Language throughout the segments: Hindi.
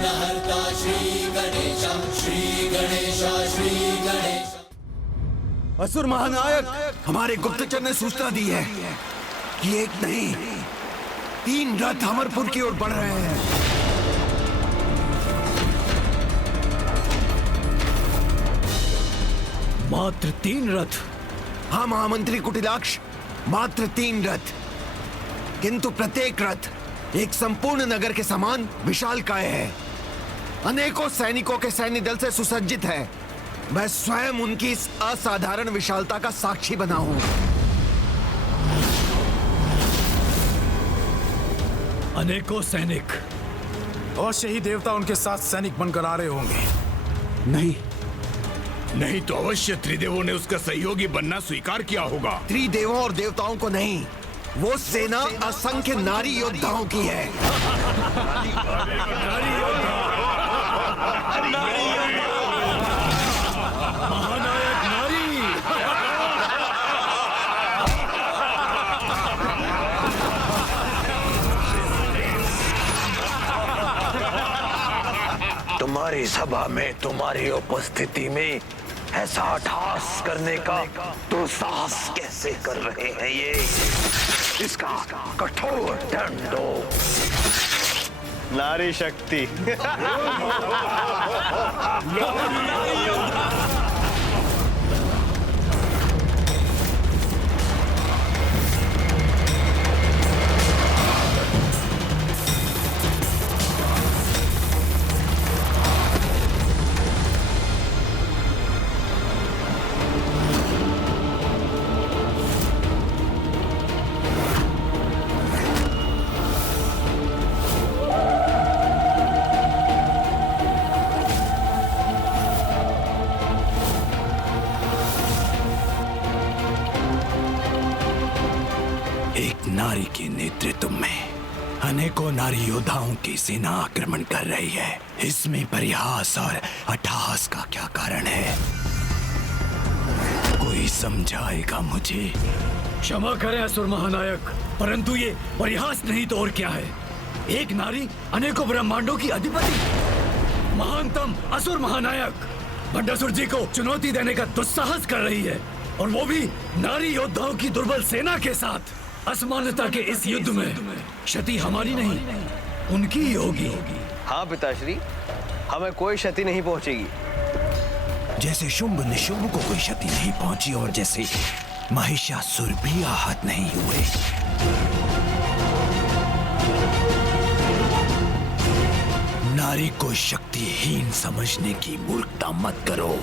विघ्नहर्ता श्री गणेश, श्री गणेश, श्री गणेश। असुर महानायक, हमारे गुप्तचर ने सूचना दी है कि एक नहीं 3 रथ अमरपुर की ओर बढ़ रहे हैं। मात्र 3 रथ? हाँ महामंत्री कुटिलाक्ष, मात्र 3 रथ, किंतु प्रत्येक रथ एक संपूर्ण नगर के समान विशालकाय है। अनेकों सैनिकों के सैन्य दल से सुसज्जित है। मैं स्वयं उनकी इस असाधारण विशालता का साक्षी बना हूं। अनेकों सैनिक? अवश्य ही देवता उनके साथ सैनिक बनकर आ रहे होंगे। नहीं तो अवश्य त्रिदेवों ने उसका सहयोगी बनना स्वीकार किया होगा। त्रिदेवों और देवताओं को नहीं, वो सेना असंख्य नारी योद्धाओं की है। महानायक नारी! तुम्हारी सभा में तुम्हारी उपस्थिति में ऐसा अट्टहास करने का तो साहस कैसे कर रहे हैं ये? इसका कठोर दंड दो। नारी शक्ति। नारी के नेतृत्व में अनेकों नारी योद्धाओं की सेना आक्रमण कर रही है। इसमें परिहास और अट्टहास का क्या कारण है? कोई समझाएगा मुझे? क्षमा करें असुर महानायक, परंतु ये परिहास नहीं तो और क्या है? एक नारी अनेकों ब्रह्मांडों की अधिपति, महानतम असुर महानायक भंडासुर जी को चुनौती देने का दुस्साहस कर रही है, और वो भी नारी योद्धाओं की दुर्बल सेना के साथ। असमानता के इस युद्ध में क्षति हमारी नहीं, उनकी ही होगी। हाँ पिताश्री, हमें कोई क्षति नहीं पहुंचेगी। जैसे शुंभ निशुंभ को कोई क्षति नहीं पहुंची और जैसे महिषासुर भी आहत नहीं हुए। नारी को शक्तिहीन समझने की मूर्खता मत करो।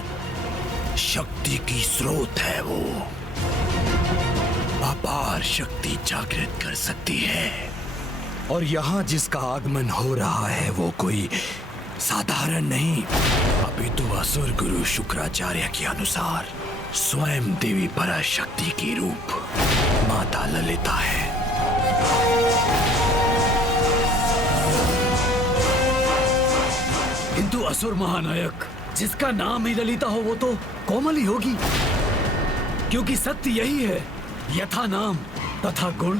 शक्ति की स्रोत है वो, अपार शक्ति जागृत कर सकती है। और यहाँ जिसका आगमन हो रहा है वो कोई साधारण नहीं, अपितु असुर गुरु शुक्राचार्य के अनुसार स्वयं देवी पराशक्ति की रूप माता ललिता है। किंतु असुर महानायक, जिसका नाम ही ललिता हो वो तो कोमल ही होगी, क्योंकि सत्य यही है, यथा नाम तथा गुण।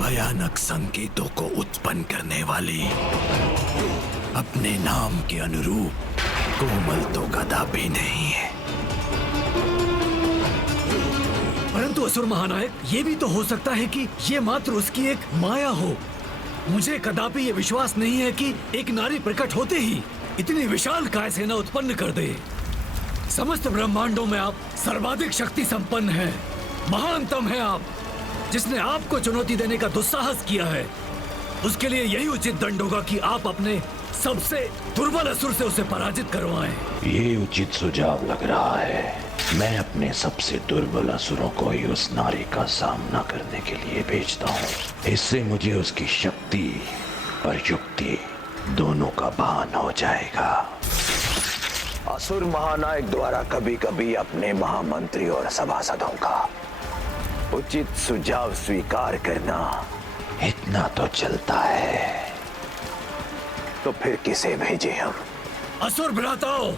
भयानक संकेतों को उत्पन्न करने वाली, अपने नाम के अनुरूप कोमल तो कदापि नहीं है। परंतु असुर महानायक, ये भी तो हो सकता है कि ये मात्र उसकी एक माया हो। मुझे कदापि ये विश्वास नहीं है कि एक नारी प्रकट होते ही इतनी विशाल काय सेना उत्पन्न कर दे। समस्त ब्रह्मांडों में आप सर्वाधिक शक्ति संपन्न हैं, महानतम है आप। जिसने आपको चुनौती देने का दुस्साहस किया है, उसके लिए यही उचित दंड होगा कि आप अपने सबसे दुर्बल असुर से उसे पराजित करवाएं। ये उचित सुझाव लग रहा है। मैं अपने सबसे दुर्बल असुरों को ही उस नारी का सामना करने के लिए भेजता हूँ। इससे मुझे उसकी शक्ति और युक्ति दोनों का भान हो जाएगा। असुर महानायक द्वारा कभी कभी अपने महामंत्री और सभासदों का उचित सुझाव स्वीकार करना इतना तो चलता है, तो फिर किसे भेजे हम? असुर भ्राताओं,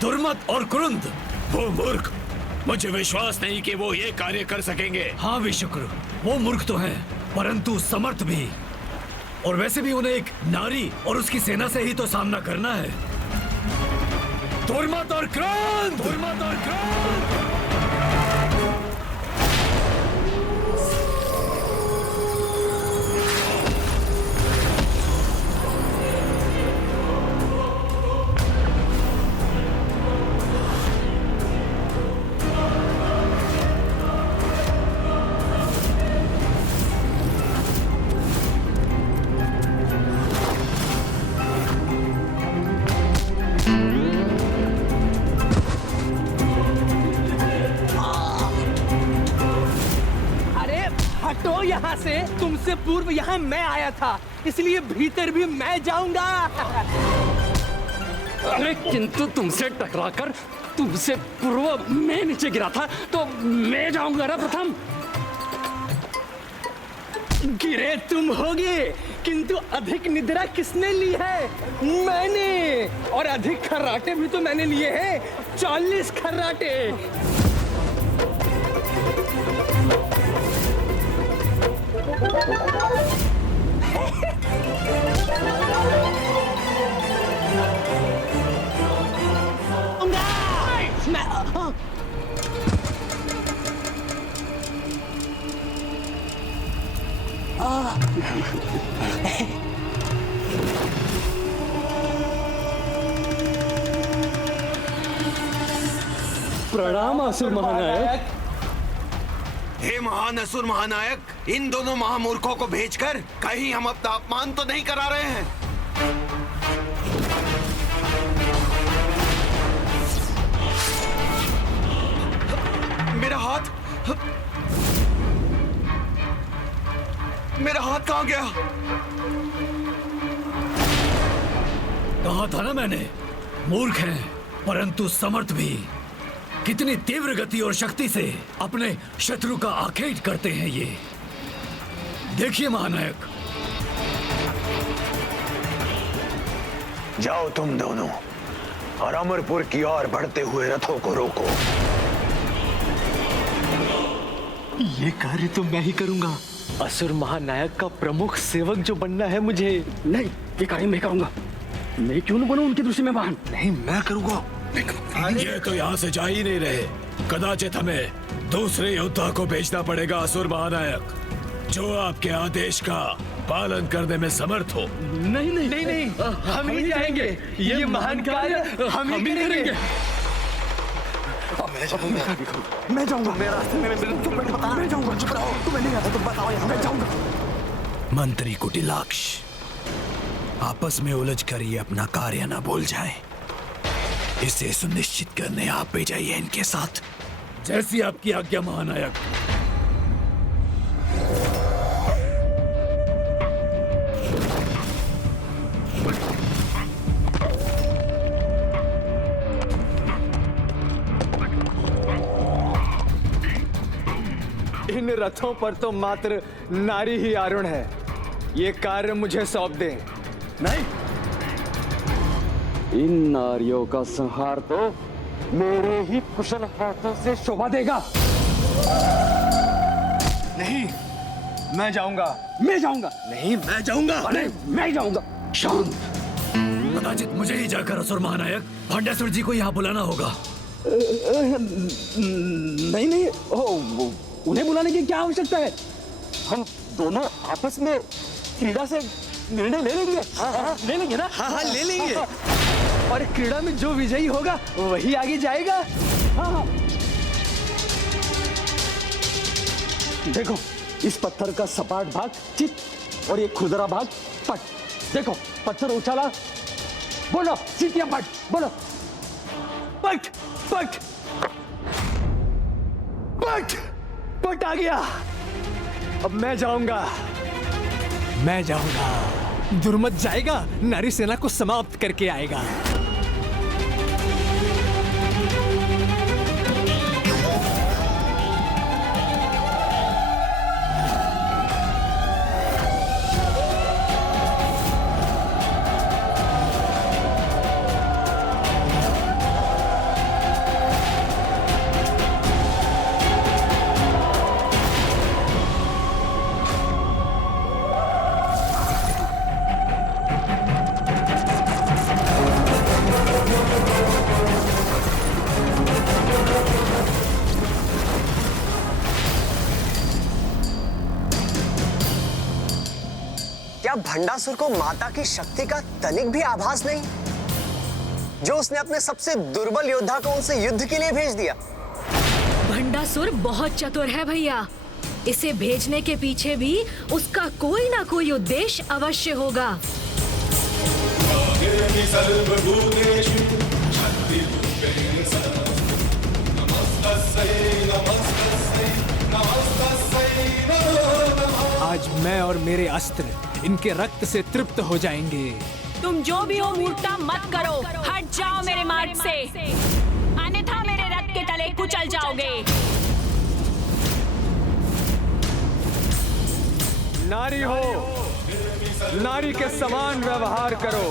दुर्मत और कुरुंद। वो मूर्ख, मुझे विश्वास नहीं कि वो ये कार्य कर सकेंगे। हाँ विशुक्र, वो मूर्ख तो हैं, परंतु समर्थ भी। और वैसे भी उन्हें एक नारी और उसकी सेना से ही तो सामना करना है। दुर्मत और क्रोध, दुर्मत और क्रोध। हटो यहाँ से, तुमसे पूर्व यहाँ मैं आया था, इसलिए भीतर भी मैं जाऊंगा। अरे किंतु तुमसे टकराकर तुमसे पूर्व मैं नीचे गिरा था, तो मैं जाऊंगा ना प्रथम। गिरे तुम होगे, किंतु अधिक निद्रा किसने ली है? मैंने। और अधिक खर्राटे भी तो मैंने लिए हैं, 40 खर्राटे। प्रणाम असुर महानायक। हे महान असुर महानायक, इन दोनों महामूर्खों को भेजकर कहीं हम अपना अपमान तो नहीं करा रहे हैं? मेरा हाथ, मेरा हाथ कहाँ गया? कहा था ना मैंने, मूर्ख हैं परंतु समर्थ भी। कितनी तीव्र गति और शक्ति से अपने शत्रु का आखेट करते हैं ये। देखिए महानायक। जाओ तुम दोनों और अमरपुर की ओर बढ़ते हुए रथों को रोको। ये कार्य तो मैं ही करूंगा। असुर महानायक का प्रमुख सेवक जो बनना है मुझे। नहीं, ये कार्य मैं करूंगा। मैं क्यों न बनूं उनकी दृष्टि में वाहन? नहीं, मैं करूंगा। ये तो यहाँ से जा ही नहीं रहे। कदाचित हमें दूसरे योद्धा को भेजना पड़ेगा असुर महानायक, जो आपके आदेश का पालन करने में समर्थ हो। नहीं नहीं नहीं नहीं, हम ही जाएंगे। ये महान कार्य हम ही करेंगे। मैं जाऊंगा। मेरे रास्ते में तुम बता, मैं जाऊंगा। चुप रहो, तुम्हें नहीं आता, तुम बताओ। मैं जाऊंगा। मंत्री कुटिलाक्ष, आपस में उलझ कर ये अपना कार्य न भूल जाए, इसे सुनिश्चित करने आप भी जाइए इनके साथ। जैसी आपकी आज्ञा महानायक। इन रथों पर तो मात्र नारी ही आरूढ़ है। ये कार्य मुझे सौंप दें। नहीं, इन नारियों का संहार तो मेरे ही कुशल हाथों से शोभा देगा। नहीं, मैं जाऊंगा। मैं जाऊंगा। नहीं, मैं जाऊंगा। अरे मैं जाऊंगा। शांत। कदाचित मुझे ही जाकर असुर महानायक भांडासुर जी को यहाँ बुलाना होगा। नहीं नहीं, उन्हें बुलाने की क्या आवश्यकता है? हम दोनों आपस में क्रीड़ा से निर्णय ले लेंगे। ले लेंगे ना? हाँ, ले लेंगे। और क्रीड़ा में जो विजयी होगा वही आगे जाएगा। हाँ। देखो, इस पत्थर का सपाट भाग चित और ये खुरदरा भाग पट। देखो, पत्थर उछाला, बोलो चित या पट, बोलो। पट पट। लौट आ गया। अब मैं जाऊंगा। दुर्मत जाएगा, नारी सेना को समाप्त करके आएगा। क्या भंडासुर को माता की शक्ति का तनिक भी आभास नहीं, जो उसने अपने सबसे दुर्बल योद्धा को उनसे युद्ध के लिए भेज दिया? भंडासुर बहुत चतुर है भैया। इसे भेजने के पीछे भी उसका कोई ना कोई उद्देश्य अवश्य होगा। आज मैं और मेरे अस्त्र इनके रक्त से तृप्त हो जाएंगे। तुम जो भी हो मूर्खता मत करो, हट जाओ मेरे मार्ग से, अन्यथा मेरे रथ के तले कुचल जाओगे। नारी हो, नारी के समान व्यवहार करो।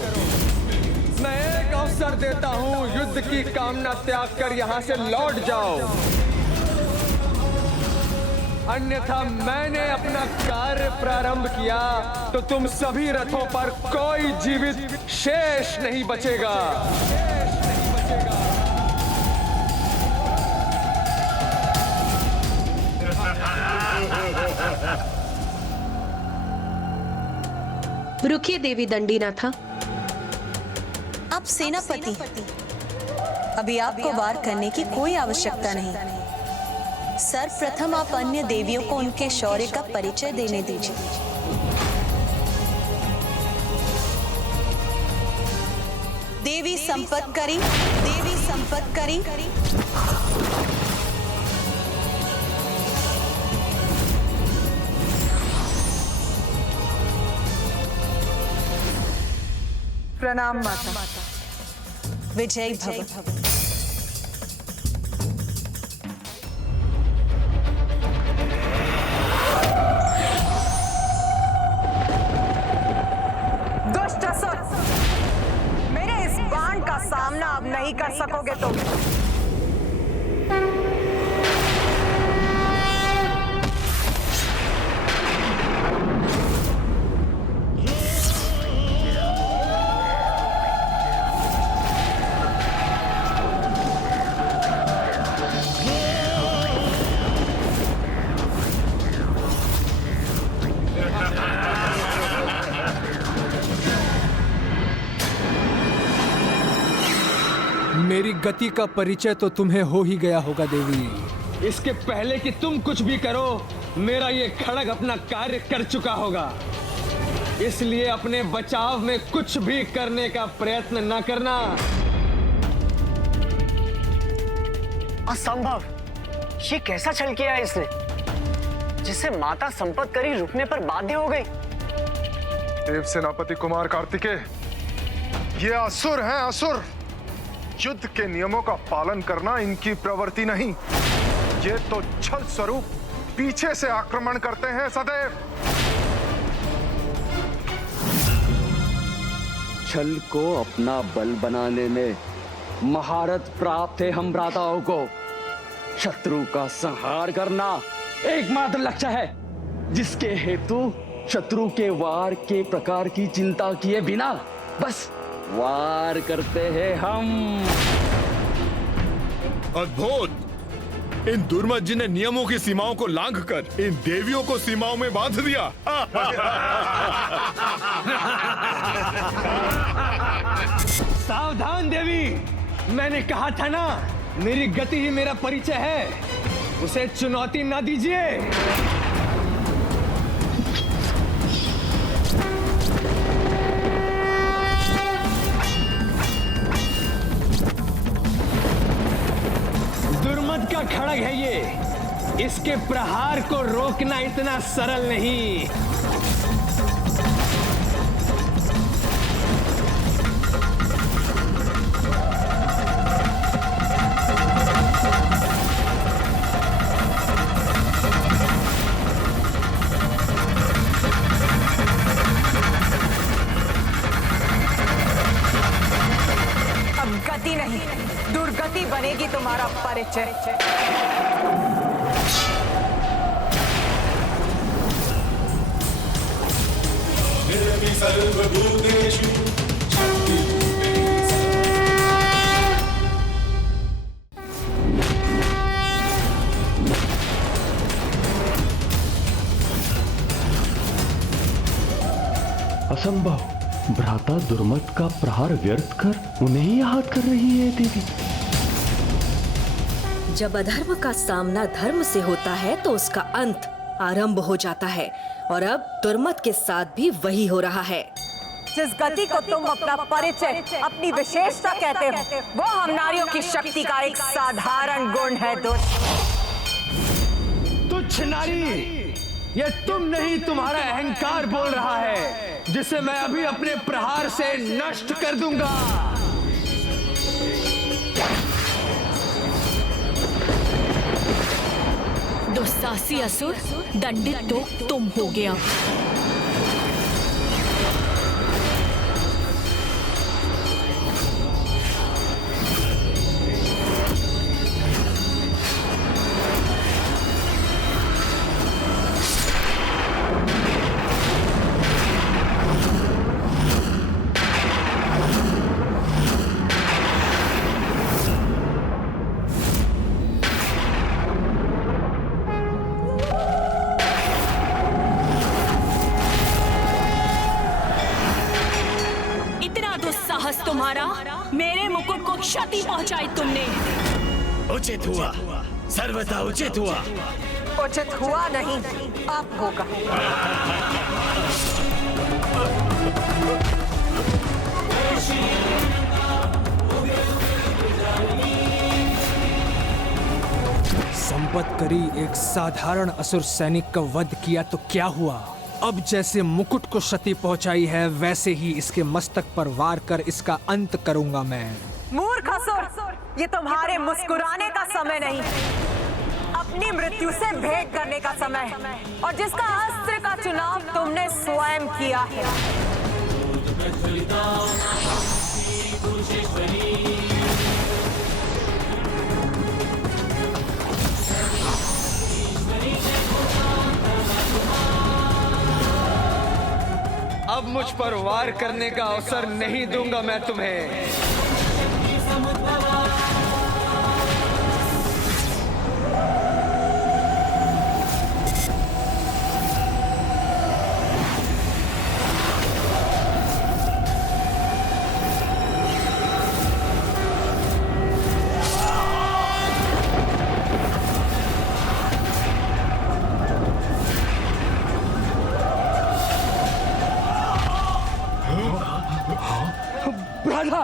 मैं एक अवसर देता हूँ, युद्ध की कामना त्याग कर यहाँ से लौट जाओ, अन्यथा मैंने अपना कार्य प्रारंभ किया तो तुम सभी रथों पर कोई जीवित शेष नहीं बचेगा। रुकिए देवी दंडीनाथा। आप सेनापति, अभी आपको वार करने की कोई आवश्यकता नहीं। सर्वप्रथम आप अन्य देवियों को उनके शौर्य का परिचय देने दीजिए। देवी संपत्करी, देवी संपत्करी। प्रणाम माता। विजयी भव। सामना अब नहीं कर सकोगे तुम। मेरी गति का परिचय तो तुम्हें हो ही गया होगा देवी। इसके पहले कि तुम कुछ भी करो, मेरा ये खड़ग अपना कार्य कर चुका होगा। इसलिए अपने बचाव में कुछ भी करने का प्रयत्न न करना। असंभव! ये कैसा छल किया है इसने, जिसे माता संपत्करी रुकने पर बाध्य हो गई? देव सेनापति कुमार कार्तिकेय, ये असुर हैं, असुर। युद्ध के नियमों का पालन करना इनकी प्रवृत्ति नहीं, ये तो छल स्वरूप पीछे से आक्रमण करते हैं सदैव। छल को अपना बल बनाने में महारत प्राप्त है हम भ्राताओं को। शत्रु का संहार करना एकमात्र लक्ष्य है, जिसके हेतु शत्रु के वार के प्रकार की चिंता किए बिना बस वार करते हैं हम। अद्भुत! इन दुर्मत जी ने नियमों की सीमाओं को लांघकर इन देवियों को सीमाओं में बांध दिया। सावधान देवी, मैंने कहा था ना, मेरी गति ही मेरा परिचय है, उसे चुनौती ना दीजिए। दुर्मत का खड़ग है ये, इसके प्रहार को रोकना इतना सरल नहीं। अब गति नहीं, दुर्गति बनेगी तुम्हारा परिचय। सर्वभूतेषु असंभव। भ्राता दुर्मत का प्रहार व्यर्थ कर उन्हें ही आहत कर रही है देवी। जब अधर्म का सामना धर्म से होता है तो उसका अंत आरंभ हो जाता है, और अब दुर्मत के साथ भी वही हो रहा है। जिस गति को तुम अपना परिचय, अपनी विशेषता कहते हो, वो हम नारियों की शक्ति का एक साधारण गुण है। तुच्छ नारी, ये तुम नहीं, तुम्हारा अहंकार बोल रहा है, जिसे मैं अभी अपने प्रहार से नष्ट कर दूंगा। दुस्साहसी असुर, दंडित तो तुम हो गया। तुम्हारा, मेरे मुकुट को क्षति पहुंचाई तुमने। उचित हुआ, सर्वथा उचित हुआ। उचित हुआ नहीं, अब होगा। संपतकरी एक साधारण असुर सैनिक का वध किया तो क्या हुआ? अब जैसे मुकुट को क्षति पहुंचाई है, वैसे ही इसके मस्तक पर वार कर इसका अंत करूंगा मैं। मूर्ख असुर, ये तुम्हारे मुस्कुराने का समय नहीं, अपनी मृत्यु से भेंट करने का समय है, और जिसका अस्त्र का चुनाव तुमने स्वयं किया है। अब मुझ पर वार करने का अवसर नहीं दूंगा मैं तुम्हें। राधा,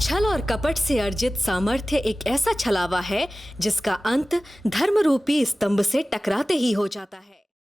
छल और कपट से अर्जित सामर्थ्य एक ऐसा छलावा है जिसका अंत धर्म रूपी स्तंभ से टकराते ही हो जाता है।